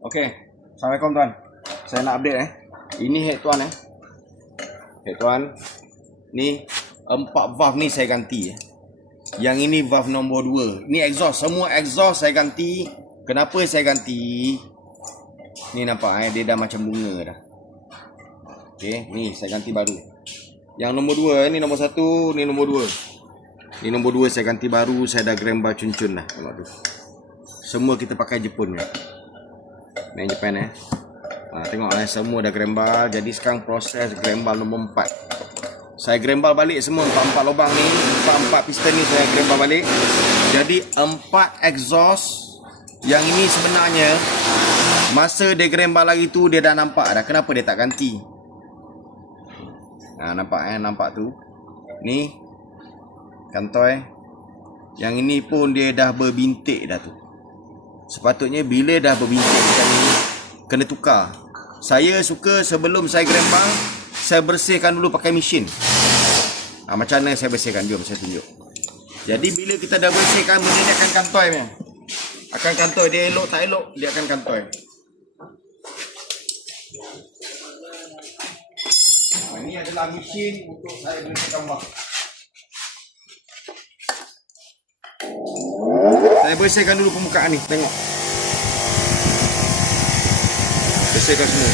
Okey. Assalamualaikum tuan. Saya nak update Ini head tuan Head tuan. Ni 4 valve ni saya ganti Yang ini valve nombor 2. Ni exhaust, semua exhaust saya ganti. Kenapa saya ganti? Ni nampak dia dah macam bunga dah. Okey, ni saya ganti baru. Yang nombor 2 ni nombor 1, ni nombor 2. Ni nombor 2 saya ganti baru, saya dah grembar cun-cun dah. Tengok tu. Semua kita pakai Jepun je. Main Japan tengok semua dah grembar. Jadi sekarang proses grembar nombor 4. Saya grembar balik semua 4 lubang ni, 4 piston ni saya grembar balik. Jadi 4 exhaust. Yang ini sebenarnya masa dia grembar lagi tu dia dah nampak dah kenapa dia tak ganti. Nampak tu. Ni kantoi. Yang ini pun dia dah berbintik dah tu. Sepatutnya bila dah berbintik macam ni kena tukar. Saya suka sebelum saya grembar, saya bersihkan dulu pakai mesin. Macam mana saya bersihkan? Jom saya tunjuk. Jadi bila kita dah bersihkan, benda ni akan kantoi punya. Akan kantoi. Dia elok tak elok, dia akan kantoi. Ini adalah mesin untuk saya bersihkan bak. Saya bersihkan dulu permukaan ni. Tengok. Bersihkan semua.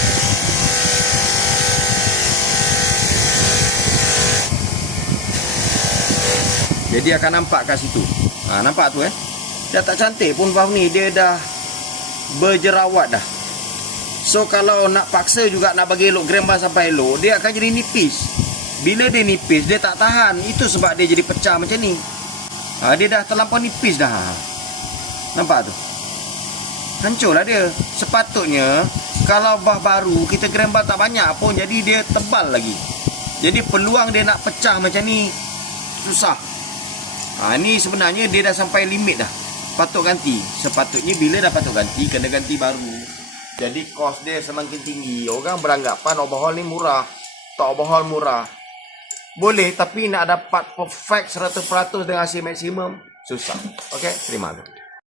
Jadi akan nampak kat situ. Nampak tu Dah tak cantik pun valve ni. Dia dah berjerawat dah. So kalau nak paksa juga nak bagi elok, grembar sampai elok, dia akan jadi nipis. Bila dia nipis, dia tak tahan. Itu sebab dia jadi pecah macam ni. Dia dah terlampau nipis dah. Nampak tu? Hancurlah dia. Sepatutnya kalau valve baru kita grembar tak banyak pun, jadi dia tebal lagi. Jadi peluang dia nak pecah macam ni susah. Ni sebenarnya dia dah sampai limit dah. Patut ganti. Sepatutnya bila dah patut ganti, kena ganti baru. Jadi kos dia semakin tinggi. Orang beranggapan overhaul ni murah. Tak overhaul murah. Boleh, tapi nak dapat perfect 100% dengan hasil maksimum susah. Okey, terima kasih.